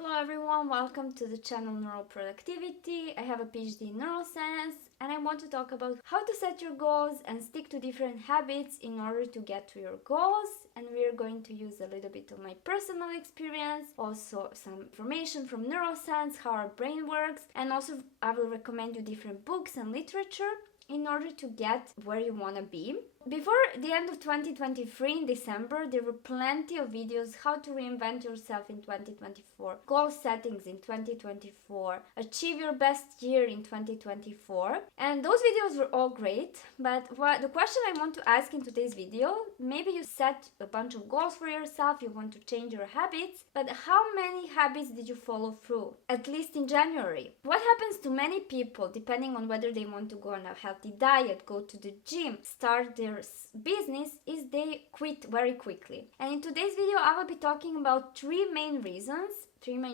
Hello everyone, welcome to the channel Neural Productivity. I have a PhD in neuroscience and I want to talk about how to set your goals and stick to different habits in order to get to your goals. And we're going to use a little bit of my personal experience, also some information from neuroscience, how our brain works, and also I will recommend you different books and literature in order to get where you want to be. Before the end of 2023 in December, there were plenty of videos how to reinvent yourself in 2024, goal settings in 2024, achieve your best year in 2024. And those videos were all great, but the question I want to ask in today's video, maybe you set a bunch of goals for yourself, you want to change your habits, but how many habits did you follow through, at least in January? What happens to many people, depending on whether they want to go on a healthy diet, go to the gym, start their business, is they quit very quickly. And in today's video I will be talking about three main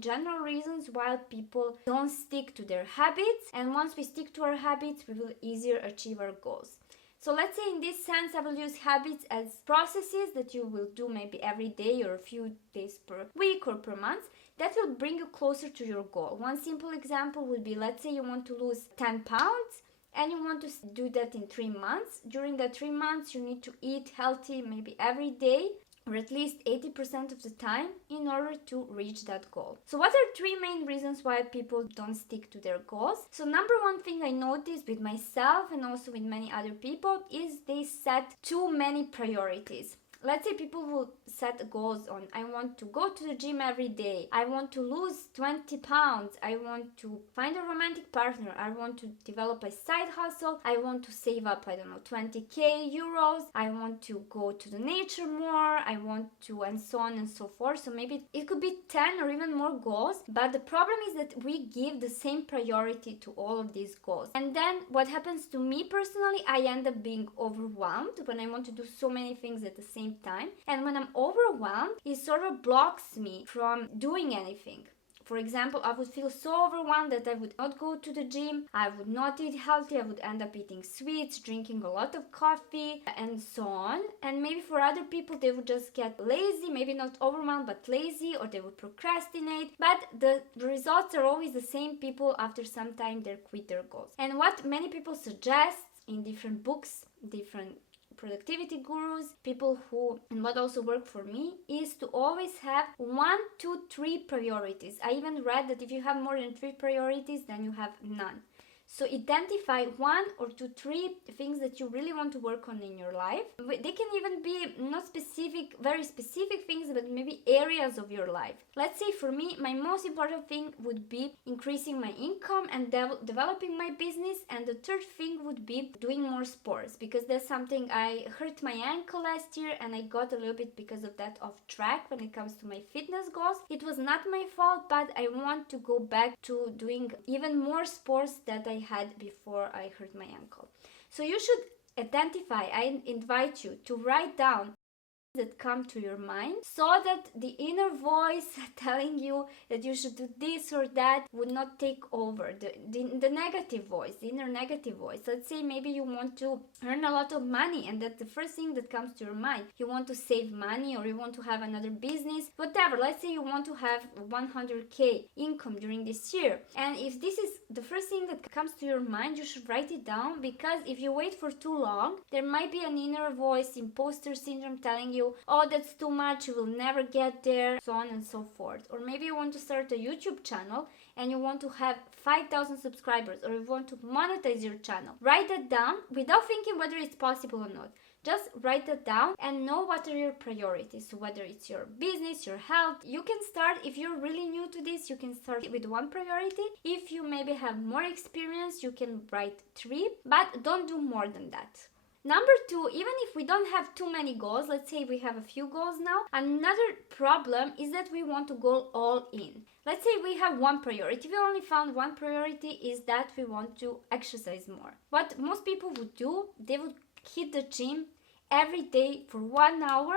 general reasons why people don't stick to their habits, and once we stick to our habits we will easier achieve our goals. So let's say in this sense I will use habits as processes that you will do maybe every day or a few days per week or per month that will bring you closer to your goal. One simple example would be, let's say you want to lose 10 pounds and you want to do that in 3 months. During that 3 months, you need to eat healthy maybe every day or at least 80% of the time in order to reach that goal. So what are three main reasons why people don't stick to their goals? So number one thing I noticed with myself and also with many other people is they set too many priorities. Let's say people will set goals on, I want to go to the gym every day, I want to lose 20 pounds, I want to find a romantic partner, I want to develop a side hustle, I want to save up, 20k euros, I want to go to the nature more, I want to, and so on and so forth. So maybe it could be 10 or even more goals, but the problem is that we give the same priority to all of these goals. And then what happens to me personally, I end up being overwhelmed when I want to do so many things at the same time, and when I'm overwhelmed it sort of blocks me from doing anything. For example, I would feel so overwhelmed that I would not go to the gym, I would not eat healthy, I would end up eating sweets, drinking a lot of coffee, and so on. And maybe for other people, they would just get lazy, maybe not overwhelmed, but lazy, or they would procrastinate. But the results are always the same. People, after some time, they quit their goals. And what many people suggest in different books, different productivity gurus, people who, and what also worked for me, is to always have 1, 2, 3 priorities. I even read that if you have more than 3 priorities, then you have none. So identify 1 or 2, 3 things that you really want to work on in your life. They can even be not specific, very specific things, but maybe areas of your life. Let's say for me, my most important thing would be increasing my income and developing my business. And the third thing would be doing more sports, because that's something. I hurt my ankle last year and I got a little bit because of that off track when it comes to my fitness goals. It was not my fault, but I want to go back to doing even more sports that I had before I hurt my ankle. So you should identify, I invite you to write down that come to your mind, so that the inner voice telling you that you should do this or that would not take over the negative voice, the inner negative voice. Let's say maybe you want to earn a lot of money and that's the first thing that comes to your mind. You want to save money, or you want to have another business, whatever. Let's say you want to have 100k income during this year, and if this is the first thing that comes to your mind, you should write it down, because if you wait for too long, there might be an inner voice, imposter syndrome, telling you, oh, that's too much, you will never get there, so on and so forth. Or maybe you want to start a YouTube channel and you want to have 5,000 subscribers, or you want to monetize your channel. Write that down without thinking whether it's possible or not. Just write that down and know what are your priorities. So whether it's your business, your health, you can start, if you're really new to this, you can start with 1 priority. If you maybe have more experience, you can write 3, but don't do more than that. Number 2, even if we don't have too many goals, let's say we have a few goals now, another problem is that we want to go all in. Let's say we have 1 priority. We only found 1 priority is that we want to exercise more. What most people would do, they would hit the gym every day for 1 hour,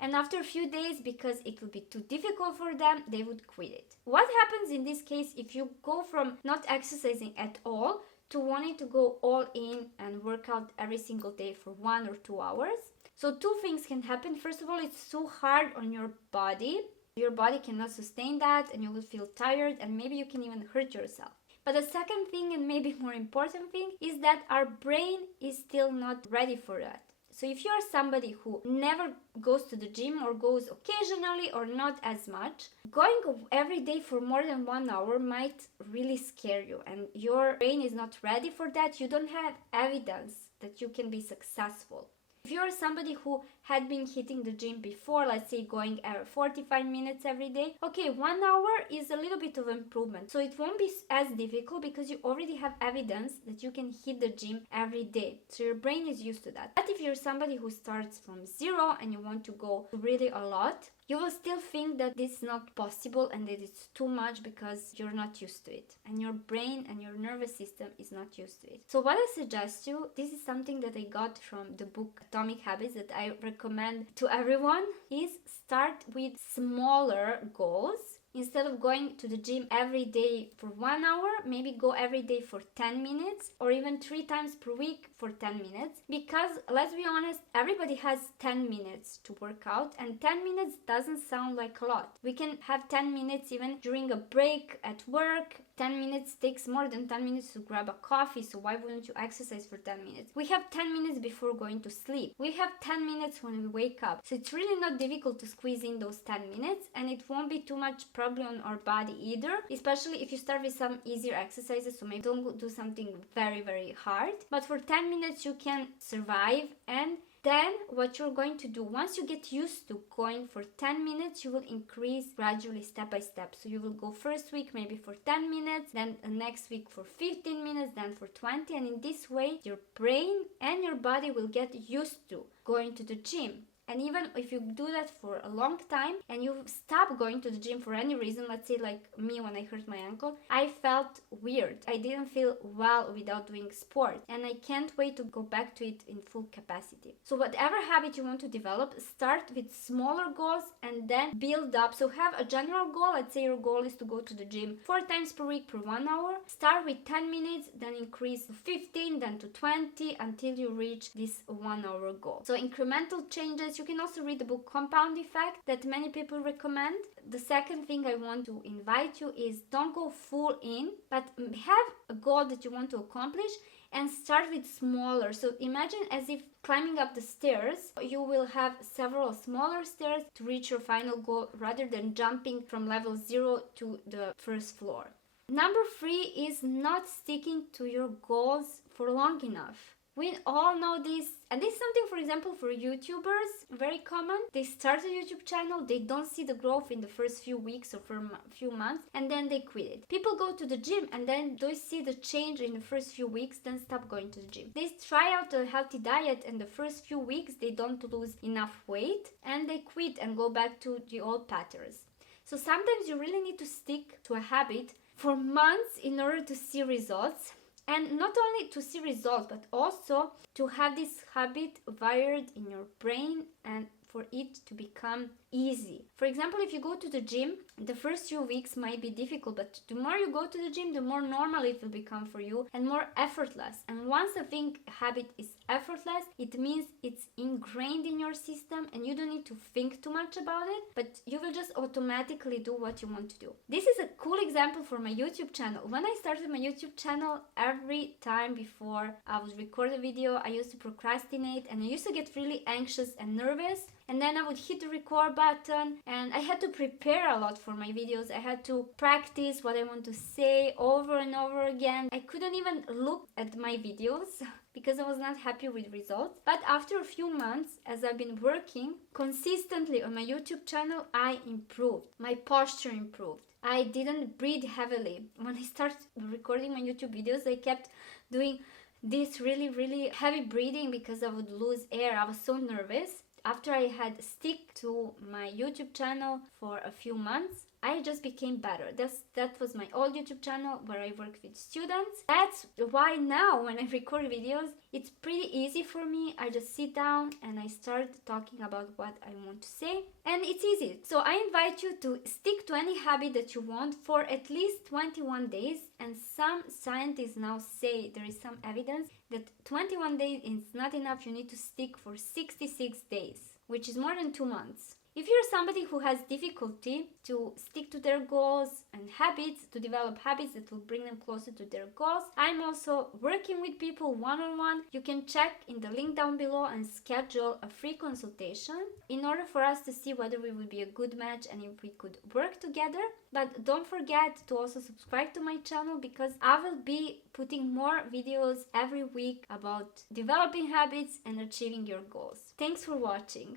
and after a few days, because it will be too difficult for them, they would quit it. What happens in this case if you go from not exercising at all to wanting to go all in and work out every single day for 1 or 2 hours? So 2 things can happen. First of all, it's so hard on your body your body cannot sustain that and you will feel tired and maybe you can even hurt yourself. But the second thing, and maybe more important thing, is that our brain is still not ready for that. So if you are somebody who never goes to the gym or goes occasionally or not as much, going every day for more than 1 hour might really scare you and your brain is not ready for that. You don't have evidence that you can be successful. If you're somebody who had been hitting the gym before, let's say going 45 minutes every day, okay, 1 hour is a little bit of improvement. So it won't be as difficult because you already have evidence that you can hit the gym every day. So your brain is used to that. But if you're somebody who starts from zero and you want to go really a lot, you will still think that this is not possible and that it's too much because you're not used to it. And your brain and your nervous system is not used to it. So what I suggest you, this is something that I got from the book Atomic Habits that I recommend to everyone, is start with smaller goals. Instead of going to the gym every day for 1 hour, maybe go every day for 10 minutes or even 3 times per week for 10 minutes. Because let's be honest, everybody has 10 minutes to work out and 10 minutes doesn't sound like a lot. We can have 10 minutes even during a break at work. 10 minutes takes more than 10 minutes to grab a coffee, so why wouldn't you exercise for 10 minutes? We have 10 minutes before going to sleep. We have 10 minutes when we wake up. So it's really not difficult to squeeze in those 10 minutes and it won't be too much problem on our body either, especially if you start with some easier exercises, so maybe don't do something very, very hard. But for 10 minutes you can survive. And then what you're going to do, once you get used to going for 10 minutes, you will increase gradually step by step. So you will go first week maybe for 10 minutes, then the next week for 15 minutes, then for 20. And in this way, your brain and your body will get used to going to the gym. And even if you do that for a long time and you stop going to the gym for any reason, let's say like me when I hurt my ankle, I felt weird. I didn't feel well without doing sport and I can't wait to go back to it in full capacity. So whatever habit you want to develop, start with smaller goals and then build up. So have a general goal. Let's say your goal is to go to the gym 4 times per week for 1 hour. Start with 10 minutes, then increase to 15, then to 20 until you reach this 1 hour goal. So incremental changes. You can also read the book Compound Effect that many people recommend. The second thing I want to invite you is don't go full in, but have a goal that you want to accomplish and start with smaller. So imagine as if climbing up the stairs, you will have several smaller stairs to reach your final goal rather than jumping from level 0 to the first floor. Number 3 is not sticking to your goals for long enough. We all know this, and this is something, for example, for YouTubers, very common. They start a YouTube channel, they don't see the growth in the first few weeks or for a few months, and then they quit it. People go to the gym and then they see the change in the first few weeks, then stop going to the gym. They try out a healthy diet and the first few weeks they don't lose enough weight and they quit and go back to the old patterns. So sometimes you really need to stick to a habit for months in order to see results. And not only to see results, but also to have this habit wired in your brain and for it to become easy. For example, if you go to the gym, the first few weeks might be difficult, but the more you go to the gym, the more normal it will become for you and more effortless. And once a habit is effortless, it means it's ingrained in your system and you don't need to think too much about it, but you will just automatically do what you want to do. This is a cool example for my YouTube channel. When I started my YouTube channel, every time before I would record a video, I used to procrastinate and I used to get really anxious and nervous. And then I would hit the record button and I had to prepare a lot for my videos. I had to practice what I want to say over and over again. I couldn't even look at my videos because I was not happy with results. But after a few months, as I've been working consistently on my YouTube channel, I improved. My posture improved. I didn't breathe heavily. When I started recording my YouTube videos, I kept doing this really, really heavy breathing because I would lose air. I was so nervous. After I had stick to my YouTube channel for a few months, I just became better. That was my old YouTube channel where I worked with students. That's why now when I record videos, it's pretty easy for me. I just sit down and I start talking about what I want to say. And it's easy. So I invite you to stick to any habit that you want for at least 21 days. And some scientists now say there is some evidence that 21 days is not enough. You need to stick for 66 days, which is more than 2 months. If you're somebody who has difficulty to stick to their goals and habits, to develop habits that will bring them closer to their goals, I'm also working with people one-on-one. You can check in the link down below and schedule a free consultation in order for us to see whether we would be a good match and if we could work together. But don't forget to also subscribe to my channel, because I will be putting more videos every week about developing habits and achieving your goals. Thanks for watching.